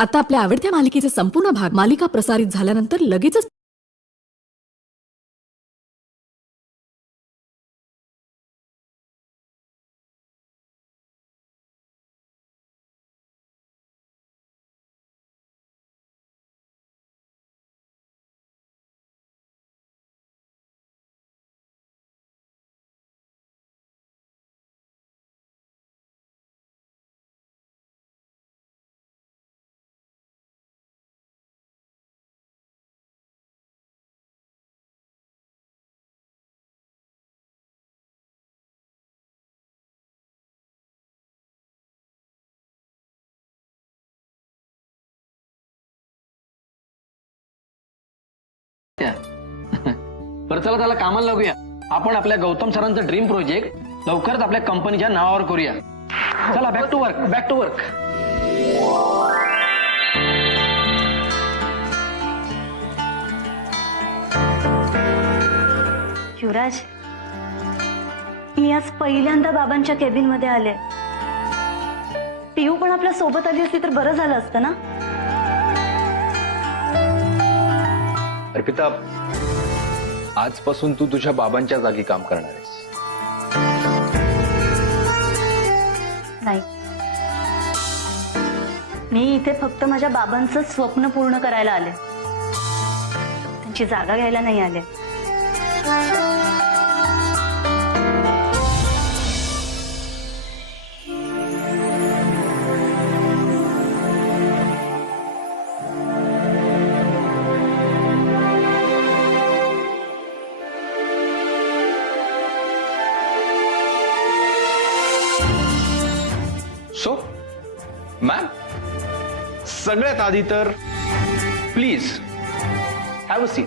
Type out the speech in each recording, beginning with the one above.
आता आपल्या आवडत्या मालिकेचे संपूर्ण भाग मालिका प्रसारित झाल्यानंतर लगेचच बरं चला त्याला कामाला लागूया. आपण आपल्या गौतम सरांचं ड्रीम प्रोजेक्ट लवकरच आपल्या कंपनीच्या नावावर करूया. चला back to work, back to work. Yuvraj, मी आज पहिल्यांदा बाबांच्या केबिन मध्ये आले. पियू पण आपल्या सोबत आली असती तर बरं झालं असतं ना. अर्पिता, आजपासून तू तुझ्या बाबांच्या जागी काम करणार आहेस. नाही, मी इथे फक्त माझ्या बाबांचं स्वप्न पूर्ण करायला आले, त्यांची जागा घ्यायला नाही आले. सो मॅम, सगळ्यात आधी तर प्लीज हॅव अ सीट.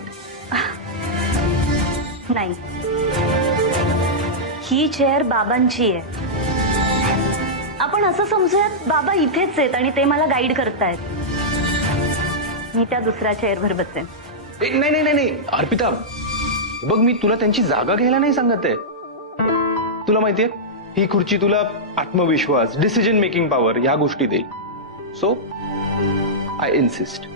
नाही, ही चेअर बाबांची आहे. आपण असं समजूयात बाबा इथेच आहेत आणि ते मला गाईड करतायत. मी त्या दुसऱ्या चेअरवर बसेन. नाही नाही नाही नाही अर्पिता, बघ मी तुला त्यांची जागा घ्यायला नाही सांगत आहे. तुला माहितीये, ही खुर्ची तुला आत्मविश्वास, डिसिजन मेकिंग पॉवर ह्या गोष्टी देईल. So I insist.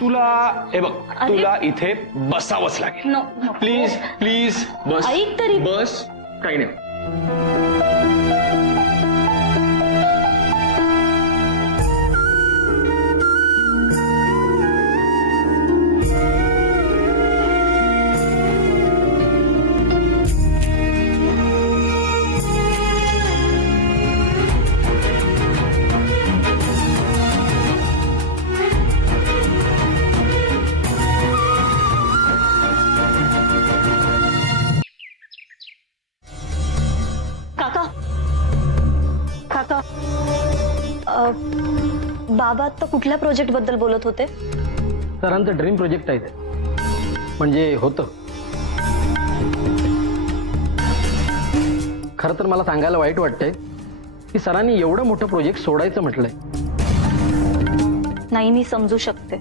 तुला हे बघ, तुला इथे बसावंच लागेल. No, no. प्लीज प्लीज बस. ऐक तरी. बस. काही नाही. काका, काका, बाबा आता कुठल्या प्रोजेक्ट बद्दल बोलत होते? सरांचं ड्रीम प्रोजेक्ट आहे ते. म्हणजे होतं. खरं तर मला सांगायला वाईट वाटतंय की सरांनी एवढं मोठं प्रोजेक्ट सोडायचं म्हटलंय. नाही, मी समजू शकते.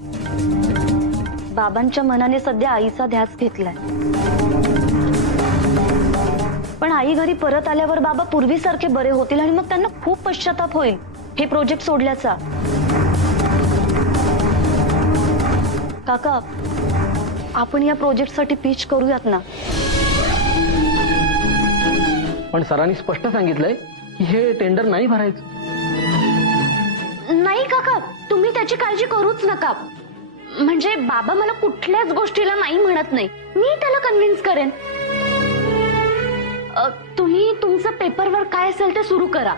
बाबांच्या मनाने सध्या आईचा ध्यास घेतलाय, पण आई घरी परत आल्यावर बाबा पूर्वीसारखे बरे होतील आणि मग त्यांना खूप पश्चाताप होईल हे प्रोजेक्ट सोडल्याचा. काका, आपण या प्रोजेक्टसाठी पिच करूयात ना. पण सरांनी स्पष्ट सांगितलंय की हे टेंडर नाही भरायचं. नाही काका, तुम्ही त्याची काळजी करूच नका. म्हणजे बाबा मला कुठल्याच गोष्टीला नाही म्हणत नाही. मी त्याला कन्व्हिन्स करेन. तुम्ही तुमचं पेपरवर काय असेल ते सुरू करा.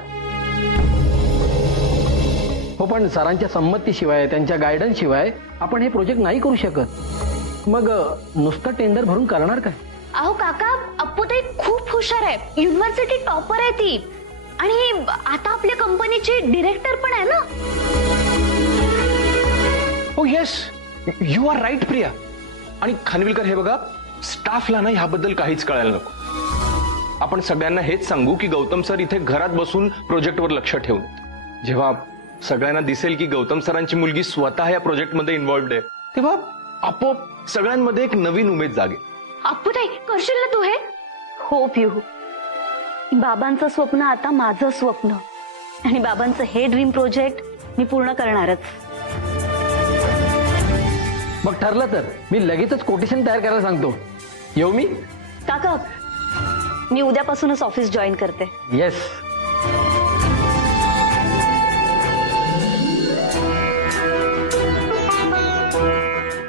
हो, पण सरांच्या संमतीशिवाय, त्यांच्या गायडन्स शिवाय आपण हे प्रोजेक्ट नाही करू शकत. मग नुसतं टेंडर भरून करणार काय? अहो काका, अप्पूताई खूप हुशार आहे. युनिव्हर्सिटी टॉपर आहे ती. आणि आता आपल्या कंपनीची डिरेक्टर पण आहे ना. हो yes, you are right Priya. आणि खानविलकर, हे बघा, स्टाफला ना ह्याबद्दल काहीच कळायला नको. आपण सगळ्यांना हेच सांगू की गौतम सर इथे घरात बसून प्रोजेक्टवर लक्ष ठेवून. जेव्हा सगळ्यांना दिसेल की गौतम सरांची मुलगी स्वतः या प्रोजेक्टमध्ये इन्व्हॉल्व्ड आहे, तेव्हा आपोआप सगळ्यांमध्ये एक नवीन उमेद जागेल. अप्पूताई, करशील ना तू हे? हो पिहू, बाबांचं स्वप्न आता माझं स्वप्न आणि बाबांचं हे ड्रीम प्रोजेक्ट मी पूर्ण करणारच. मग ठरलं तर मी लगेचच कोटेशन तयार करायला सांगतो. येऊ मी? काका, मी उद्यापासूनच ऑफिस जॉईन करते. येस.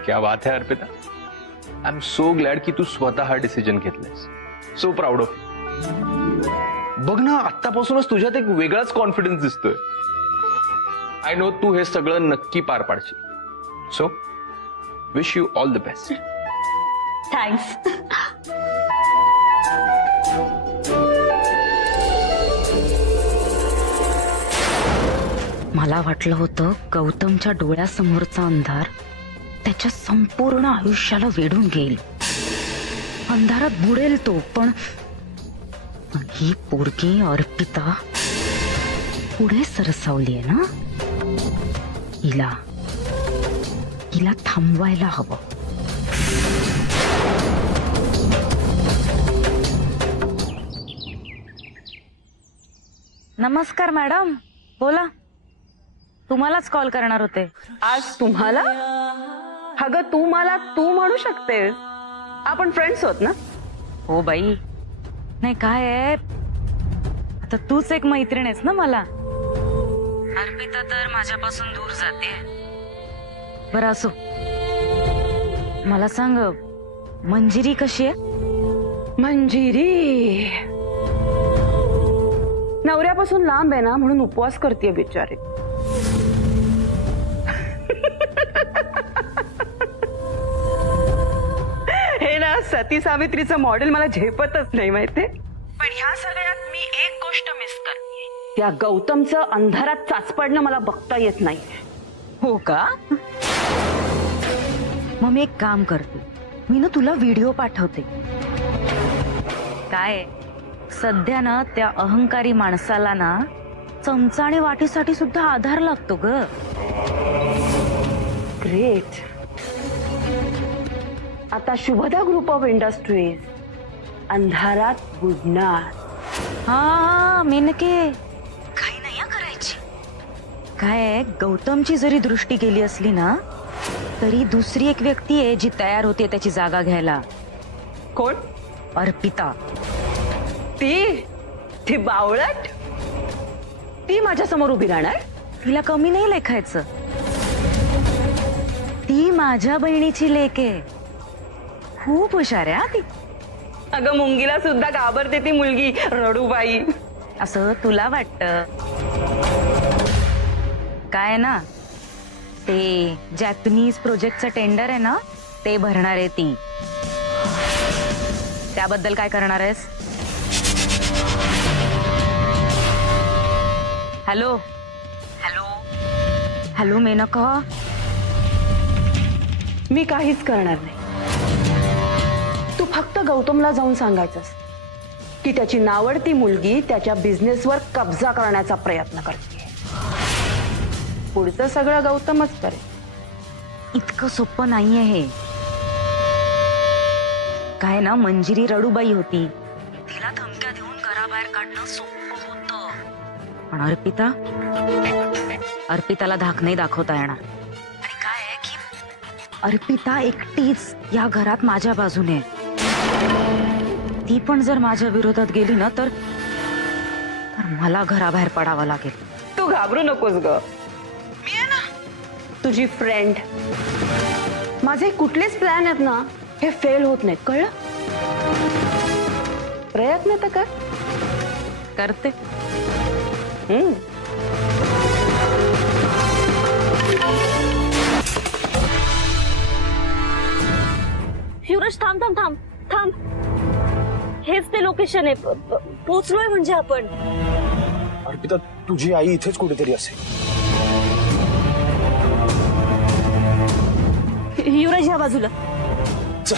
क्या बात है Arpita. I am so glad की तू स्वतः हा डिसिजन घेतलायस. So proud of you. बघ ना, आत्तापासूनच तुझ्यात एक वेगळाच कॉन्फिडन्स दिसतोय. आय नो तू हे सगळं नक्की पार पाडशील. So wish you all the best. Thanks. मला वाटलं होतं गौतमच्या डोळ्यासमोरचा अंधार त्याच्या संपूर्ण आयुष्याला वेढून घेईल, अंधारात बुडेल तो. पण ही पोरगी अर्पिता पुढे सरसावलीये ना. हिला हिला थांबवायला हवं. नमस्कार मॅडम, बोला. तुम्हालाच कॉल करणार होते. आज तुम्हाला? अगं तू मला तू म्हणू शकतेस, आपण फ्रेंड्स होत ना. हो बाई. नाही काय आहे, आता तूच एक मैत्रीण आहेस ना मला. अर्पिता तर माझ्यापासून दूर जाते. बरं असो, मला सांग, मंजिरी कशी आहे? मंजिरी नवऱ्यापासून लांब आहे ना, म्हणून उपवास करते बिचारी. हे ना सती सावित्रीचं मॉडेल मला झेपतच नाही माहितीये. पण ह्या सगळ्यात मी एक गोष्ट मिस करते. त्या गौतमचं अंधारात चाचपडणं मला बघता येत नाही. हो का? मग मी एक काम करते, मी ना तुला व्हिडिओ पाठवते. काय सध्या ना त्या अहंकारी माणसाला ना चमचा आणि वाटीसाठी सुद्धा आधार लागतो ग. ग्रेट. आता शुभदा ग्रुप ऑफ इंडस्ट्रीज अंधारात बुडणार. हा मेनके, काही नाही करायची. काय आहे, गौतमची जरी दृष्टी गेली असली ना, तरी दुसरी एक व्यक्ती आहे जी तयार होते त्याची जागा घ्यायला. कोण? अर्पिता. ती बावळट, ती माझ्या समोर उभी राहणार. तिला कमी नाही लेखायचं. ती माझ्या बहिणीची लेक आहे. खूप हुशार आहे हा ती. अगं मुंगीला सुद्धा घाबरते ती मुलगी, रडूबाई. असं तुला वाटतं. काय ना, ते जॅपनीज प्रोजेक्टचं टेंडर आहे ना, ते भरणार आहे ती. त्याबद्दल काय करणार आहेस? Hello hello hello Menaka. मी काहीच करणार नाही. तू फक्त गौतमला जाऊन सांगायचंस की त्याची नावडती मुलगी त्याच्या बिझनेसवर कब्जा करण्याचा प्रयत्न करते. पुढचं सगळं गौतमच करेल. इतकं सोपं नाहीये हे. काय ना, मंजिरी रडूबाई होती, तिला धमक्या देऊन घराबाहेर काढणं सोपं होतं. पण अर्पिताला धाक नाही दाखवता येणार. आणि काय आहे की अर्पिता एकटीच या घरात माझ्या बाजूने. ती पण जर माझ्या विरोधात गेली ना, तर मला घराबाहेर पडावं लागेल. तू घाबरू नकोस ग, मी आहे ना तुझी फ्रेंड. माझे कुठलेच प्लॅन आहेत ना, हे फेल होत नाहीत, कळलं? प्रयत्न तर कर. करते. युवराज थांब थांब थांब थांब. हेच ते लोकेशन आहे. पोहोचलोय म्हणजे आपण. अर्पिता, तुझी आई इथेच कुठेतरी असेल. युवराज ह्या बाजूला. चल.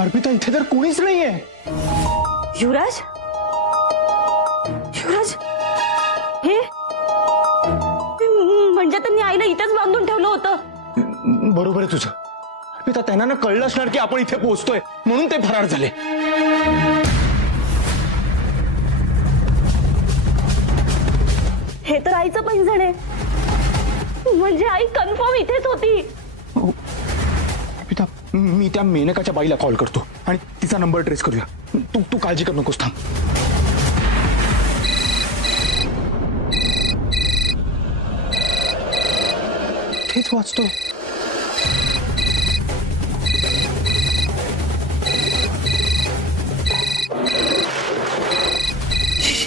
अर्पिता, इथे तर कोणीच नाहीये. युवराज, युवराज, हे त्यांनी आईला इथेच बांधून ठेवलं होतं. बरोबर आहे तुझं. अर्पिता, त्यांना ना कळलं असणार की आपण इथे पोहोचतोय म्हणून ते फरार झाले. हे तर आईचं पैंजण आहे. म्हणजे आई कन्फर्म इथेच होती. अर्पिता, मी त्या मेनकाच्या बाईला कॉल करतो आणि तिचा नंबर ट्रेस करूया. तू काळजी करू नकोस, थांब. तेच वाचतोय.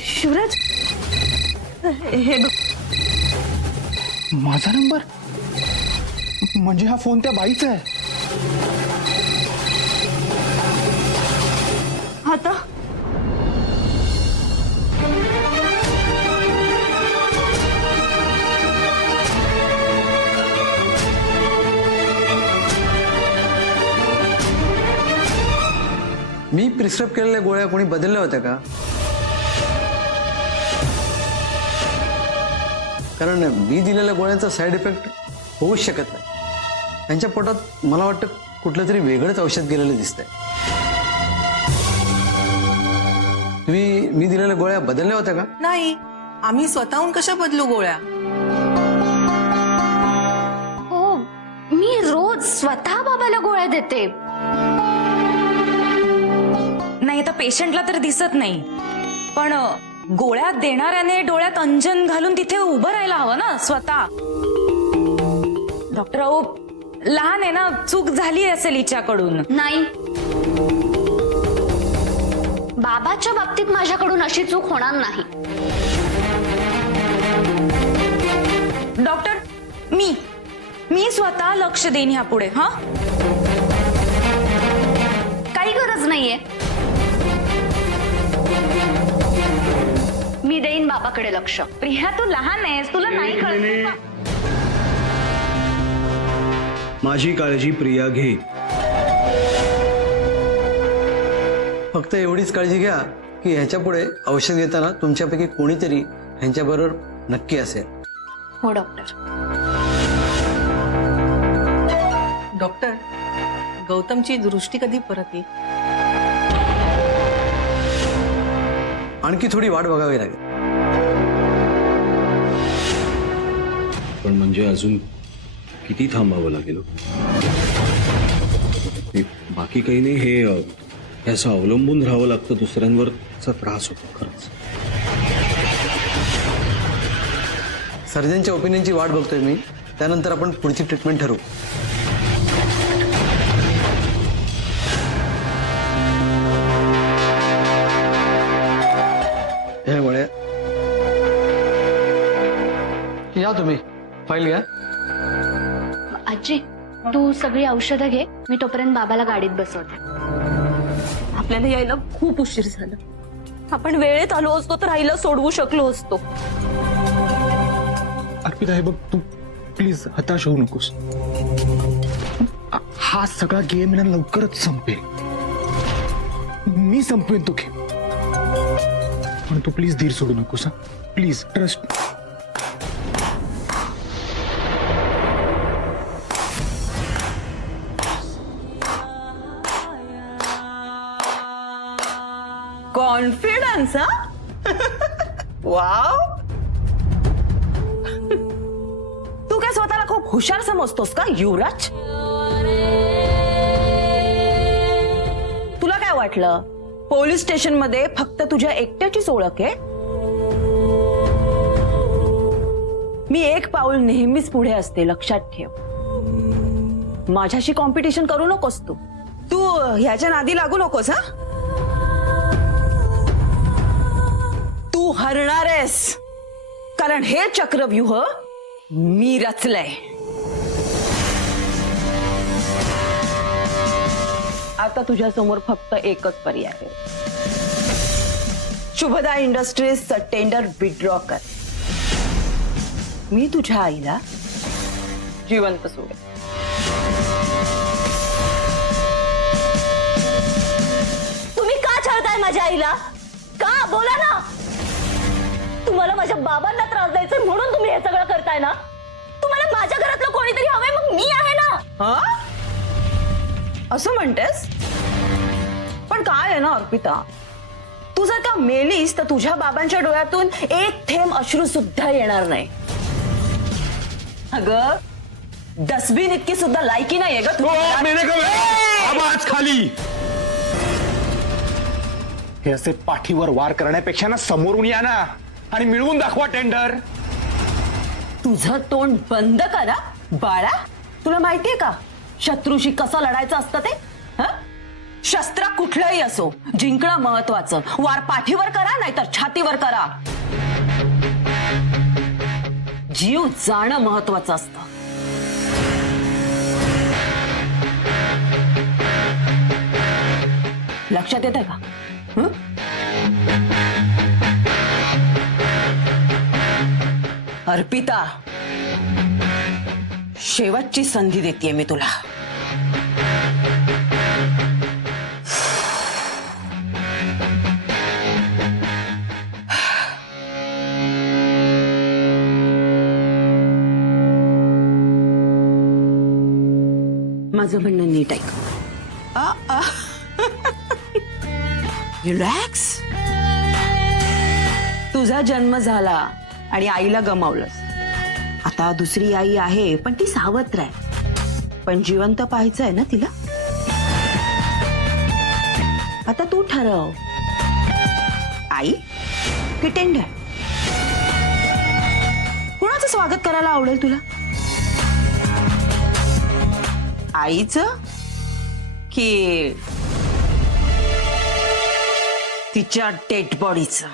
शिवराज, हे बघ. माझा नंबर म्हणजे हा फोन त्या बाईचा आहे. आता मी प्रिस्क्राईब केलेल्या गोळ्या कोणी बदलल्या होत्या का? कारण मी दिलेल्या गोळ्यांचा साईड इफेक्ट होऊच शकत नाही. त्यांच्या पोटात मला वाटतं कुठलं तरी वेगळंच औषध गेलेलं दिसतंय. तुम्ही मी दिलेल्या गोळ्या बदलल्या होत्या का? नाही, आम्ही स्वतःहून कशा बदलू गोळ्या? हो, मी रोज स्वतः बाबाला गोळ्या देते. नाही आता पेशंटला तर दिसत नाही, पण गोळ्या देणाऱ्याने डोळ्यात अंजन घालून तिथे उभं राहायला हवं ना स्वतः. डॉक्टर अहो, लहान आहे ना, चूक झाली असेल हिच्याकडून. नाही, बाबाच्या बाबतीत माझ्याकडून अशी चूक होणार नाही. डॉक्टर, मी स्वतः लक्ष देईन ह्यापुढे. हा, काही गरज नाहीये. मी देईन बाबाकडे लक्ष. प्रिया तू लहान आहेस, तुला नाही कळत. माझी काळजी प्रिया घे. फक्त एवढीच काळजी घ्या की ह्याच्या पुढे औषध घेताना तुमच्यापैकी कोणीतरी ह्यांच्याबरोबर नक्की असेल. हो डॉक्टर. डॉक्टर, गौतमची दृष्टी कधी परत येईल? आणखी थोडी वाट बघावी लागेल. पण म्हणजे अजून किती थांबावं लागेल? बाकी काही नाही, हे असं अवलंबून राहावं लागतं दुसऱ्यांवर, त्याचा त्रास होतो खरंच. सर्जनच्या ओपिनियनची वाट बघतोय मी. त्यानंतर आपण पुढची ट्रीटमेंट ठरवू. हे गोळ्या या, तुम्ही फाईल घ्या. आजी, तू सगळी औषधं घे, मी तोपर्यंत बाबाला गाडीत बसवते. आपल्याला यायला खूप उशीर झाला. आपण वेळेत आलो असतो तर आईला सोडवू शकलो असतो. अर्पिता, हे बघ, तू प्लीज हताश होऊ नकोस. हा सगळा गेम ना लवकरच संपेल. मी संपवेन तो गेम. पण तू प्लीज धीर सोडू नकोस. Please trust. कॉन्फिडन्स, हा? वाव. तू काय स्वतःला खूप हुशार समजतोस का युवराज? तुला काय वाटलं पोलीस स्टेशन मध्ये फक्त तुझ्या एकट्याचीच ओळख आहे? मी एक पाऊल नेहमीच पुढे असते, लक्षात ठेव. माझ्याशी कॉम्पिटिशन करू नकोस तू ह्याच्या नादी लागू नकोस. हा, तू हरणार आहेस, कारण हे चक्रव्यूह मी रचलंय. आता तुझ्या समोर फक्त एकच पर्याय आहे. शुभदा इंडस्ट्रीजचं टेंडर विथड्रॉ कर. मी तुझ्या आईला जिवंत सोडेन. तुम्ही का छळताय माझ्या आईला? का? बोला ना. तुम्हाला माझ्या बाबांना त्रास द्यायचा म्हणून तुम्ही हे सगळं करताय ना? तुम्हाला माझ्या घरातलं कोणीतरी हवंय, मग मी आहे ना. असं म्हणतेस? पण काय आहे ना अर्पिता, तू जर का मेलीस तर तुझ्या बाबांच्या डोळ्यातून एक थेंब अश्रू सुद्धा येणार नाही. अगं डस्टबिन इतकी सुद्धा लायकी नाहीये ग तू. आवाज खाली. हे असे पाठीवर वार करण्यापेक्षा ना समोरून या ना आणि मिळवून दाखवा टेंडर. तुझं तोंड बंद करा बाळा. तुला माहितीये का शत्रूशी कसं लढायचं असतं ते? शस्त्र कुठलंही असो, जिंकणं महत्वाचं. वार पाठीवर करा नाहीतर छातीवर करा. जीव जाणं महत्वाचं असतं. लक्षात येतंय का? अर्पिता, शेवटची संधी देतेय मी तुला. माझं म्हणणं नीट ऐक. रिलॅक्स. तुझा जन्म झाला आणि आईला गमावलंस. आता दुसरी आई आहे पण ती सावत्र आहे. पण जिवंत पाहायचं आहे ना तिला. आता तू ठरव, आई की टेंडर? कुणाचं स्वागत करायला आवडेल तुला? आईचं की तिच्या डेड बॉडीचं?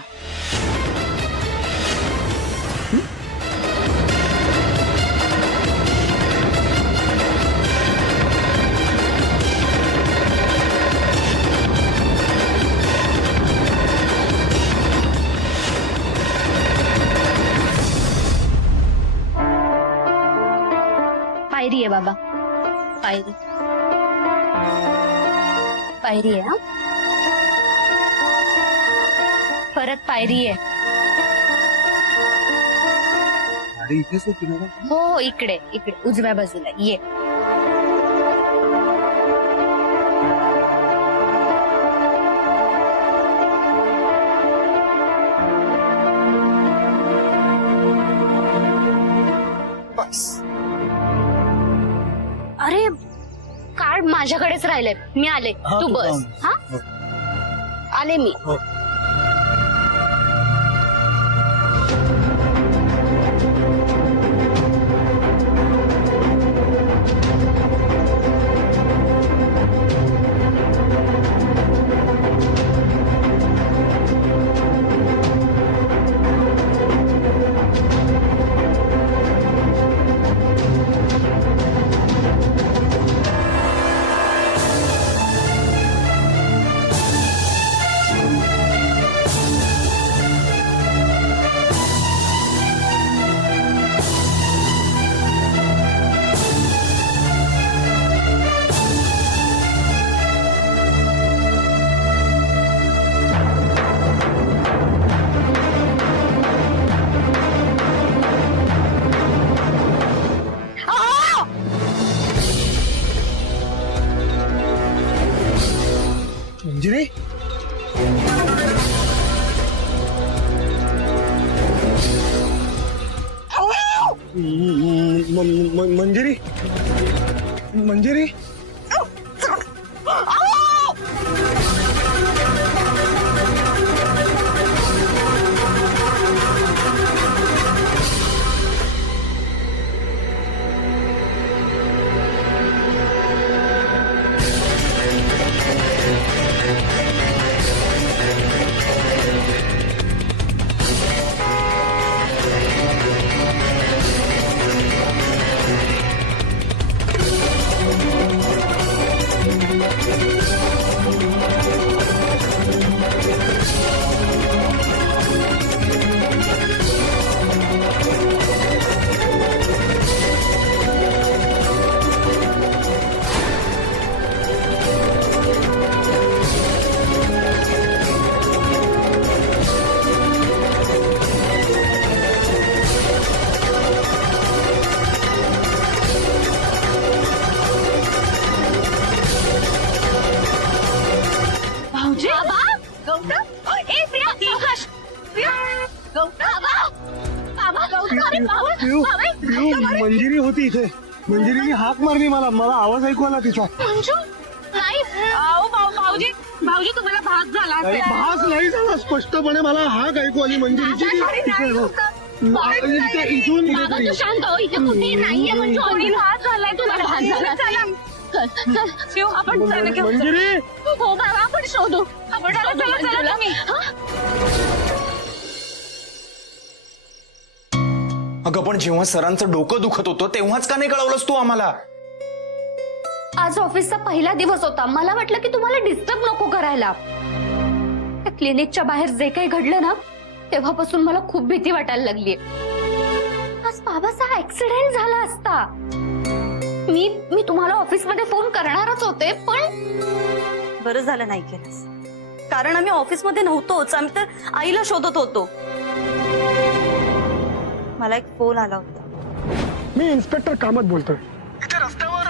पायरी आहे बाबा, पायरी. पायरी आहे. परत पायरी आहे. इथेच होती ना? हो, इकडे इकडे उजव्या बाजूला ये. बस. अरे कार्ड माझ्याकडेच राहिले, मी आले. तू बस. हा, आले मी. मंजिरी, मंजिरी, मंजिरी. मंजिरी होती इथे. मंजिरीने हाक मारली मला. मला आवाज ऐकू आला तिचा. भाऊजी भाऊजी तुम्हाला भाग झाला काही भास नाही झाला. स्पष्टपणे मला हाक ऐकू आली मंजिरीची. इथून कुठेतरी. शांत हो, इथे कुठे नाहीये म्हणजे भाग झालाय तुम्हाला भाग झाला. चल आपण मंजिरी हो बाबा आपण शोधू. आपण चला तुम्ही. अगं पण जेव्हा सरांचं डोकं दुखत होतं तेव्हाच का नाही कळवलंस तू आम्हाला? आज ऑफिसचा पहिला दिवस होता. मला वाटलं की तुम्हाला डिस्टर्ब नको करायला. त्या क्लिनिकच्या बाहेर जे काही घडलं ना तेव्हापासून मला खूप भीती वाटायला लागली. आज बाबाचा ऍक्सिडेंट झाला असता. मी तुम्हाला ऑफिसमध्ये फोन करणारच होते पण बरं झालं नाही केलंस, कारण आम्ही ऑफिसमध्ये नव्हतोच. आम्ही तर आईला शोधत होतो. मला एक फोन आला होता. मी इन्स्पेक्टर कामत बोलतोय. इथे रस्त्यावर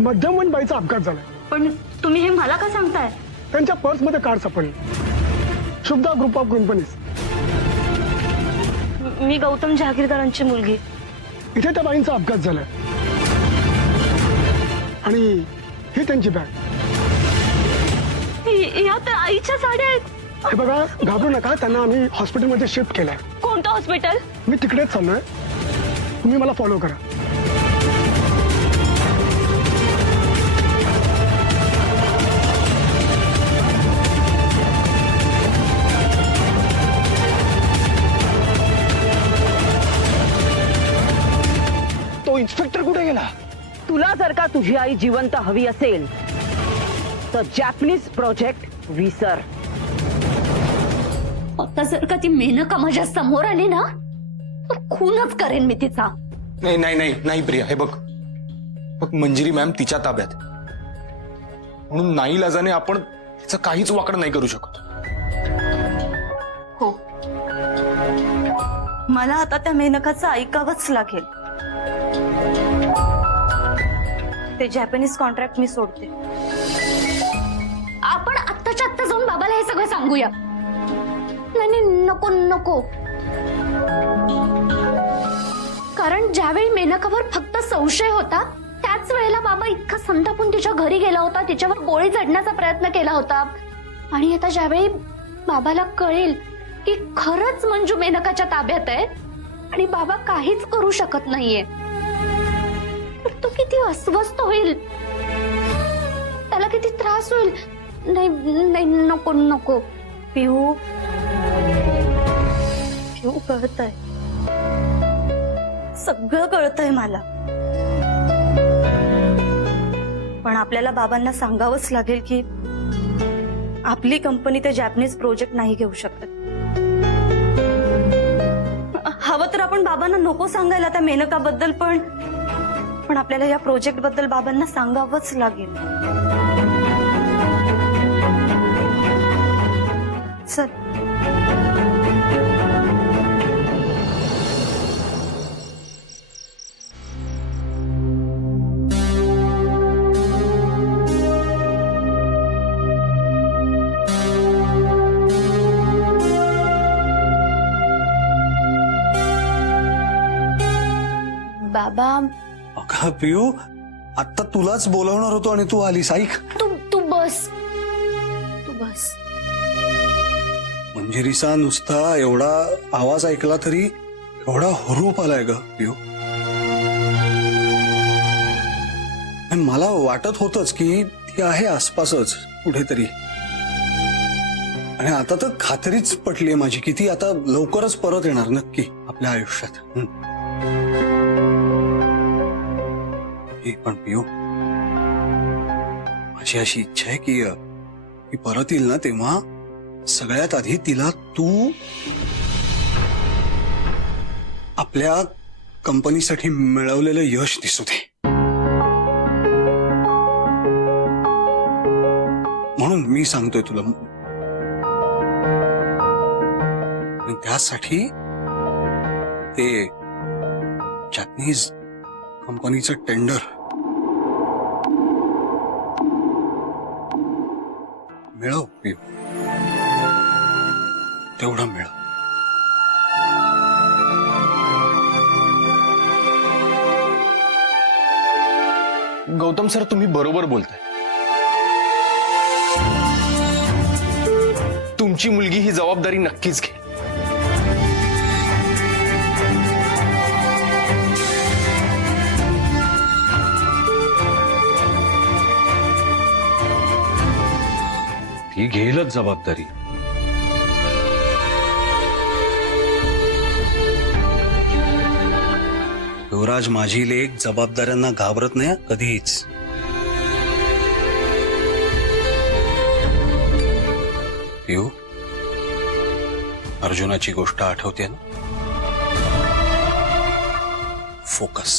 मध्यमवयीन बाईचा अपघात झालाय. पण तुम्ही हे मला का सांगताय? त्यांच्या पर्समध्ये कार्ड सापडली. Shubhada group of companies. मी गौतम जहागीरदारांची मुलगी. इथे त्या बाईंचा अपघात झालाय आणि ही त्यांची बॅग. या तर आईच्या साड्या आहेत. हे बघा, घाबरू नका. त्यांना आम्ही हॉस्पिटलमध्ये शिफ्ट केलंय. कोणतं हॉस्पिटल? मी तिकडेच चाललोय. तुम्ही मला फॉलो करा. तो इन्स्पेक्टर कुठे गेला? तुला जर का तुझी आई जिवंत हवी असेल तर जॅपनीज प्रोजेक्ट विसर. आता जर का ती मेनका माझ्या समोर आली ना तर खूनच करेन मी तिचा. नाही नाही नाही नाही प्रिया, हे बघ बघ, मंजिरी मॅम तिच्या ताब्यात आहे. म्हणून नाईलाजाने आपण तिचं काहीच वाकड नाही करू शकत. हो, मला आता त्या मेनकाचं ऐकावंच लागेल. ते जॅपनीज कॉन्ट्रॅक्ट मी सोडते. आपण आत्ताच्या आत्ता जाऊन बाबाला हे सगळं सांगूया. नाही नको नको, कारण ज्यावेळी मेनकावर फक्त संशय होता त्याच वेळेला बाबा इतका संतापून तिच्या घरी गेला होता, तिच्यावर गोळी झाडण्याचा प्रयत्न केला होता. आणि आता ज्यावेळी बाबाला कळेल की खरंच मंजू मेनकाच्या ताब्यात आहे आणि बाबा काहीच करू शकत नाहीये तर तो किती अस्वस्थ होईल, त्याला किती त्रास होईल. नाही नाही नको नको. पिहू कळतंय, सगळं कळतंय मला. पण आपल्याला बाबांना सांगावंच लागेल की आपली कंपनी ते जॅपनीज प्रोजेक्ट नाही घेऊ शकत. हवं तर आपण बाबांना नको सांगायला त्या मेनकाबद्दल, पण आपल्याला या प्रोजेक्ट बद्दल बाबांना सांगावंच लागेल. चल. बाबा अगं पियू, आता तुलाच बोलवणार होतो आणि तू आलीस. ऐक, तू बस, तू बस. मंजिरीचा नुसता एवढा आवाज ऐकला तरी एवढा हुरूप आलाय ग पियू. आणि मला वाटत होतच की ती आहे आसपासच कुठेतरी. आणि आता तर खात्रीच पटलीये माझी की ती आता लवकरच परत येणार नक्की आपल्या आयुष्यात. पण पियू, माझी अशी इच्छा आहे की ती परत येईल ना तेव्हा सगळ्यात आधी तिला तू आपल्या कंपनीसाठी मिळवलेलं यश दिसू दे. म्हणून मी सांगतोय तुला. आणि त्यासाठी ते जॅपनीज कंपनीचं टेंडर मिळव पियू, तेवढं मिळव. गौतम सर, तुम्ही बरोबर बोलताय. तुमची मुलगी ही जबाबदारी नक्कीच घे. ती घेईलच जबाबदारी. युवराज, माझी लेक जबाबदाऱ्यांना घाबरत नाही कधीच. पिऊ, अर्जुनाची गोष्ट आठवते ना? फोकस.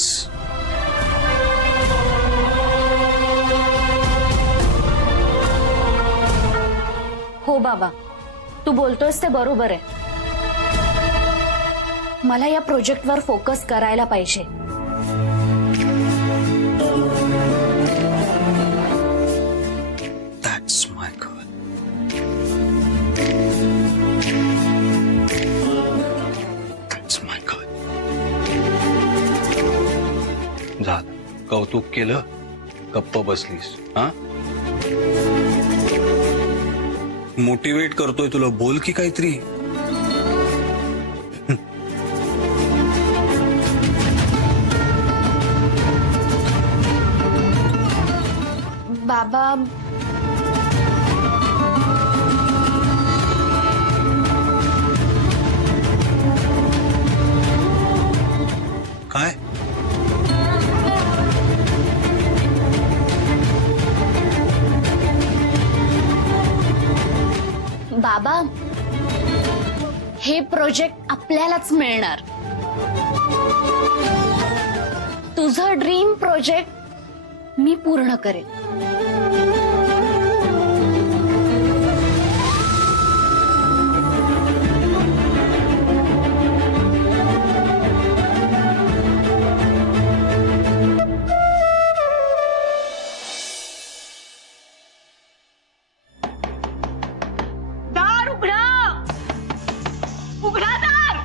हो बाबा, तू बोलतोयस ते बरोबर आहे. मला या प्रोजेक्टवर फोकस करायला पाहिजे. That's my girl. That's my girl. झालं, कौतुक केलं, गप्प बसलीस. हा, मोटिवेट करतोय तुला, बोल की काहीतरी. बाबा, काय? बाबा, हे प्रोजेक्ट आपल्यालाच मिळणार. तुझं ड्रीम प्रोजेक्ट मी पूर्ण करेन. दार उघडा, उघडा दार.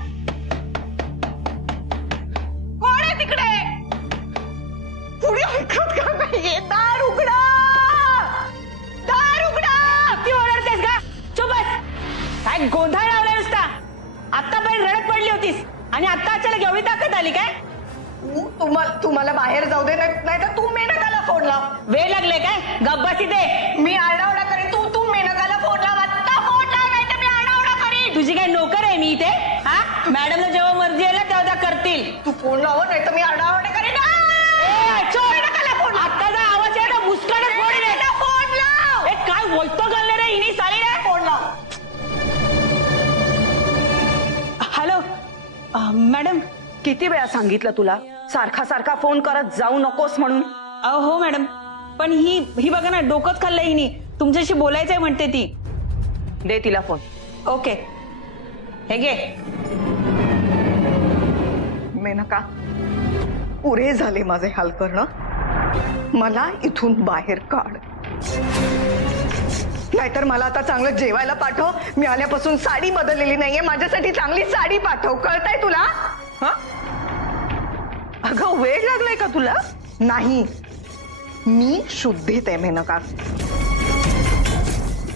कोण आहे तिकडे? पुढे ऐकत का नाहीये? दार उघडा, दार उघडा. ती ओरडतेस का? चुप बस. काय गोंधळ लावला नुसता? आतापर्यंत रडत पडली होतीस आणि आता अचानक एवढी ताकद आली काय? तुम्हाला बाहेर जाऊ दे, नाही तर तू मेनकाला फोन लाव. वेळ लागले काय? गप्पासी दे. मी आरडाओरडा करीन, तू मेनकाला फोन लाव. आत्ता फोन लाव, नाही तर मी आरडाओरडा करीन. तुझी काय नोकर आहे मी इथे? हा, मॅडमला जेव्हा मर्जी येईल तेव्हा त्या करतील. तू फोन लाव, नाही तर मी आरडाओरडा करीन. आत्ताचा आवाज आहे ना, मुस्काडच फोन लाव. काय बोलतो गल्ले रे, हिनी साली रे. फोन लाव. हॅलो मॅडम, किती वेळा सांगितलं तुला सारखा सारखा फोन करत जाऊ नकोस म्हणून? हो मॅडम, पण ही बघा ना, डोकंच खाल्लं हिनी. तुमच्याशी बोलायचंय म्हणते ती. दे तिला फोन. ओके, हे घे. मेनका, पुरे झाले माझे हाल करणं. मला इथून बाहेर काढ, नाहीतर मला आता चांगलं जेवायला पाठव. मी आल्यापासून साडी बदललेली नाहीये, माझ्यासाठी चांगली साडी पाठव. कळतंय तुला? अगं, वेळ लागलाय का तुला? नाही, मी शुद्धीत आहे मेनका.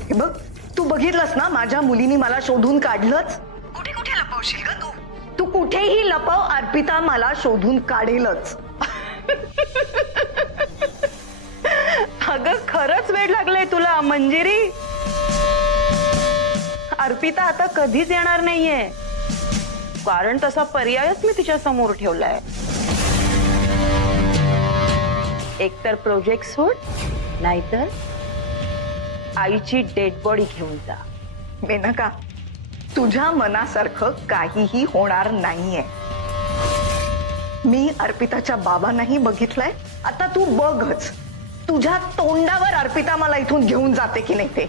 हे बघ, तू बघितलंस ना, माझ्या मुलीनी मला शोधून काढलंच. कुठे कुठे लपवशील ग तू? तू कुठेही लपव, अर्पिता मला शोधून काढेलच. अगं, खरंच वेळ लागलाय तुला मंजिरी. अर्पिता आता कधीच येणार नाहीये, कारण तसा पर्यायच मी तिच्या समोर ठेवलाय. एकतर प्रोजेक्ट सोड, नाहीतर आईची डेड बॉडी घेऊन जा. मेनका, तुझ्या मनासारखं काहीही होणार नाहीये. मी अर्पिताच्या बाबांनाही बघितलंय, आता तू बघच. तुझ्या तोंडावर अर्पिता मला इथून घेऊन जाते की नाही ते.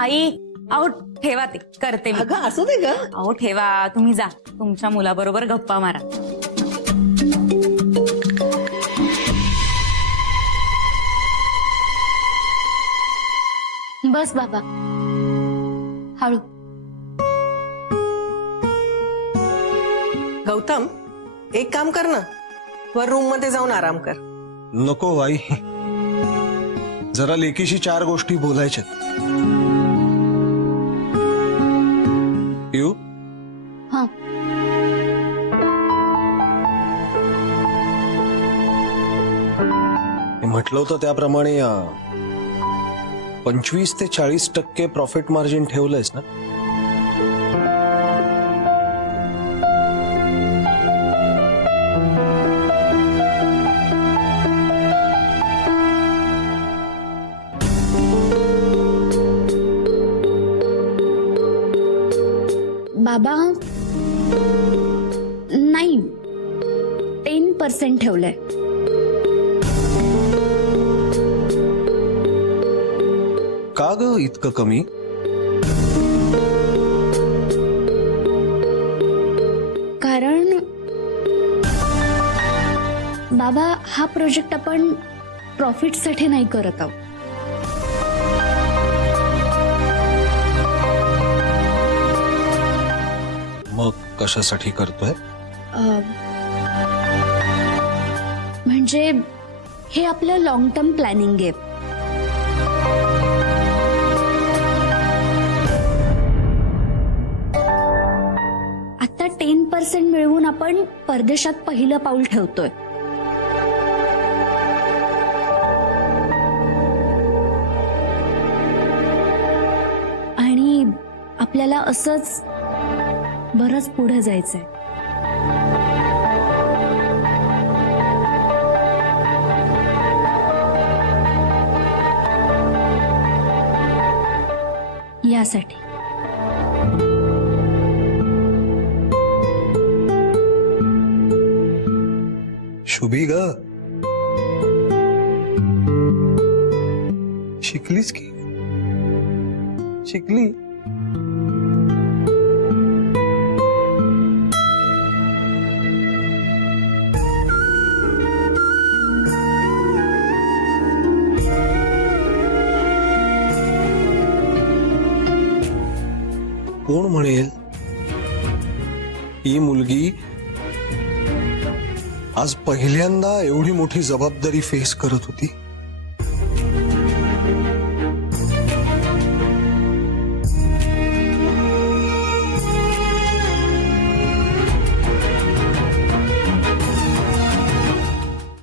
आई, अहो ठेवा, ते करते मी. अगं, असू दे ग. अहो ठेवा, तुम्ही जा तुमच्या मुलाबरोबर गप्पा मारा. बस बाबा, हळू. गौतम, एक काम कर ना, वर रूम मध्ये जाऊन आराम कर. नको आई, जरा लेकीशी 4 गोष्टी बोलायच्या. पिऊ, हा. मी म्हटलं होतं त्याप्रमाणे 25 ते 40% प्रॉफिट मार्जिन ठेवलंयस ना? बाबा, नाही, 10% ठेवलंय. का ग इतकं कमी? कारण बाबा, हा प्रोजेक्ट आपण प्रॉफिटसाठी नाही करत आहोत. मग कशासाठी करतोय? म्हणजे हे आपलं लॉंग टर्म प्लॅनिंग आहे. आता 10% मिळवून आपण परदेशात पहिलं पाऊल ठेवतोय. आणि आपल्याला असंच बरंच पुढे जायचंय. यासाठी शुभी ग, शिकलीस की? शिकली? कोण म्हणेल ही मुलगी आज पहिल्यांदा एवढी मोठी जबाबदारी फेस करत होती?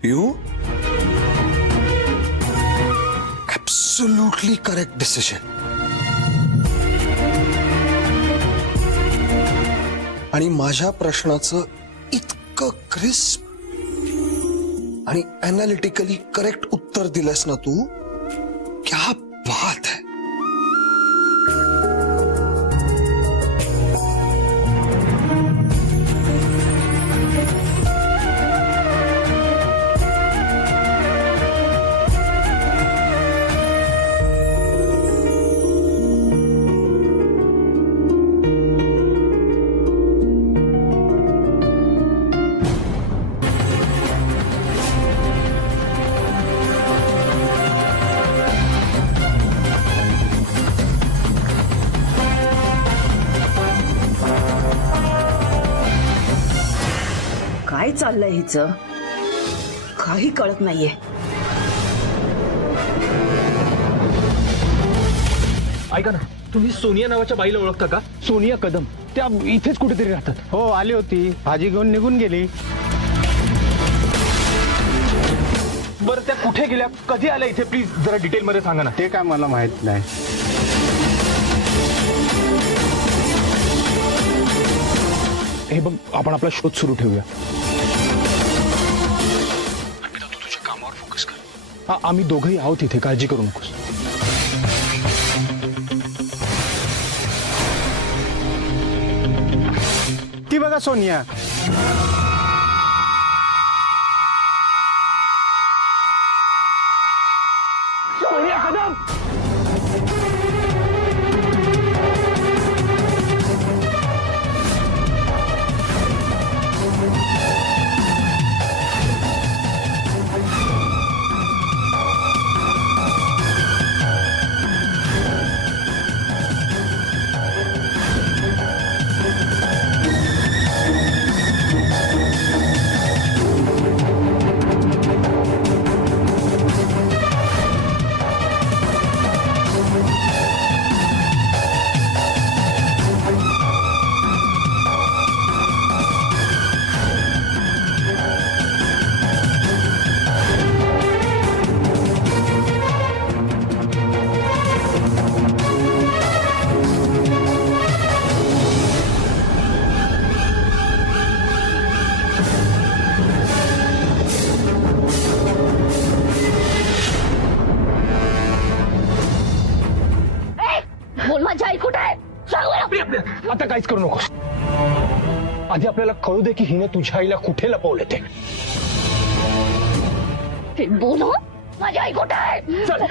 पिऊ, ऍब्सोल्युटली करेक्ट डिसिजन. आणि माझ्या प्रश्नाचं इतकं क्रिस्प आणि अनालिटिकली करेक्ट उत्तर दिलंस ना तू, क्या बात है. काय चाललंय हिचं? काही कळत नाहीये. ऐका ना, तुम्ही सोनिया नावाच्या बाईला ओळखता का? सोनिया कदम, त्या इथेच कुठेतरी राहतात. हो, आली होती, भाजी घेऊन निघून गेली. बरं, त्या कुठे गेल्या, कधी आल्या इथे? प्लीज जरा डिटेल मध्ये सांगा ना. ते काय मला माहित नाही. हे बघ, आपण आपला शोध सुरू ठेवूया. तू तुझ्या कामावर फोकस कर. आम्ही दोघंही आहोत इथे, काळजी करू नकोस. ती बघा सोनिया. सोनिया कदम. कुठे आहे सांग मला. आता काहीच करू नकोस. आधी आपल्याला कळू दे की हिने तुझ्या आईला कुठे लपवले ते. बोल माझी आई कुठे आहे. चल.